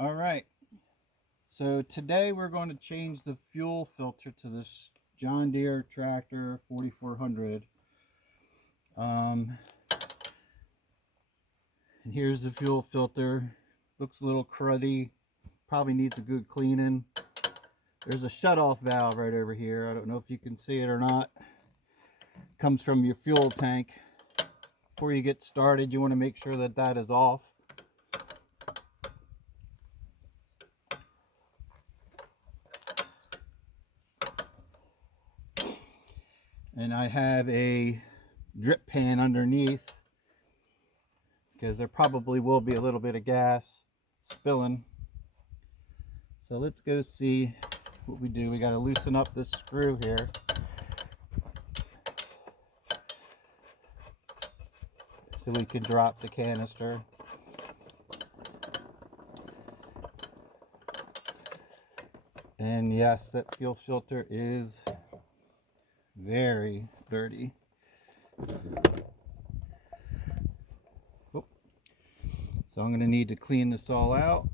All right, so today we're going to change the fuel filter to this John Deere tractor 4400. And here's the fuel filter. Looks a little cruddy, probably needs a good cleaning. There's a shutoff valve right over here. I don't know if you can see it or not. It comes from your fuel tank. Before you get started, you want to make sure that that is off. And I have a drip pan underneath because there probably will be a little bit of gas spilling. So let's go see what we do. We got to loosen up this screw here. So we can drop the canister. And yes, that fuel filter is very dirty. Oh. So I'm going to need to clean this all out.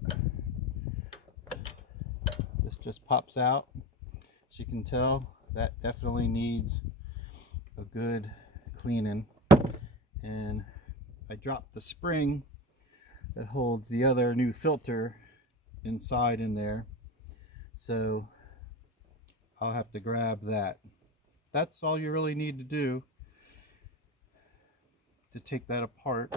This just pops out. As you can tell, that definitely needs a good cleaning. And I dropped the spring that holds the other new filter inside in there. So I'll have to grab that. That's all you really need to do to take that apart.